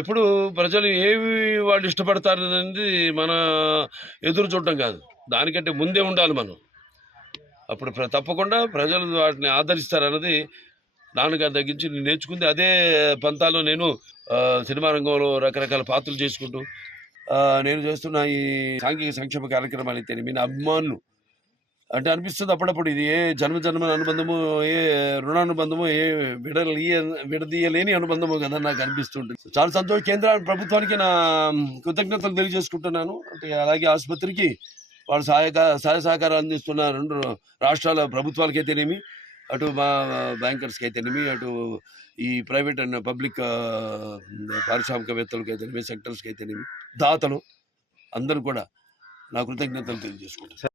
ఎప్పుడు ప్రజలు ఏవి వాళ్ళు ఇష్టపడతారనేది మన ఎదురు చూడటం కాదు, దానికంటే ముందే ఉండాలి మనం. అప్పుడు తప్పకుండా ప్రజలు వాటిని ఆదరిస్తారన్నది నాన్నగారి దగ్గర నుంచి నేను నేర్చుకుంది. అదే పంతాలో నేను సినిమా రంగంలో రకరకాల పాత్రలు చేసుకుంటూ నేను చేస్తున్న ఈ సాంఘిక సంక్షేమ కార్యక్రమాలు అయితే మీ అభిమానులు అంటే అనిపిస్తుంది అప్పుడప్పుడు ఇది ఏ జన్మజన్మల అనుబంధము, ఏ రుణానుబంధము, ఏ విడదీయలేని అనుబంధము కదా నాకు అనిపిస్తుంటుంది. చాలా సంతోషం. కేంద్ర ప్రభుత్వానికి నా కృతజ్ఞతలు తెలియజేసుకుంటున్నాను. అంటే అలాగే ఆసుపత్రికి వాళ్ళు సహాయ సహకారాలు అందిస్తున్న 2 రాష్ట్రాల ప్రభుత్వాలకైతేనేమి, అటు మా బ్యాంకర్స్కి అయితేనేమి, అటు ఈ ప్రైవేట్ అండ్ పబ్లిక్ పారిశ్రామికవేత్తలకి అయితేనేమి, సెక్టర్స్కి అయితేనేమి, దాతలు అందరూ కూడా నా కృతజ్ఞతలు తెలియజేసుకుంటాను.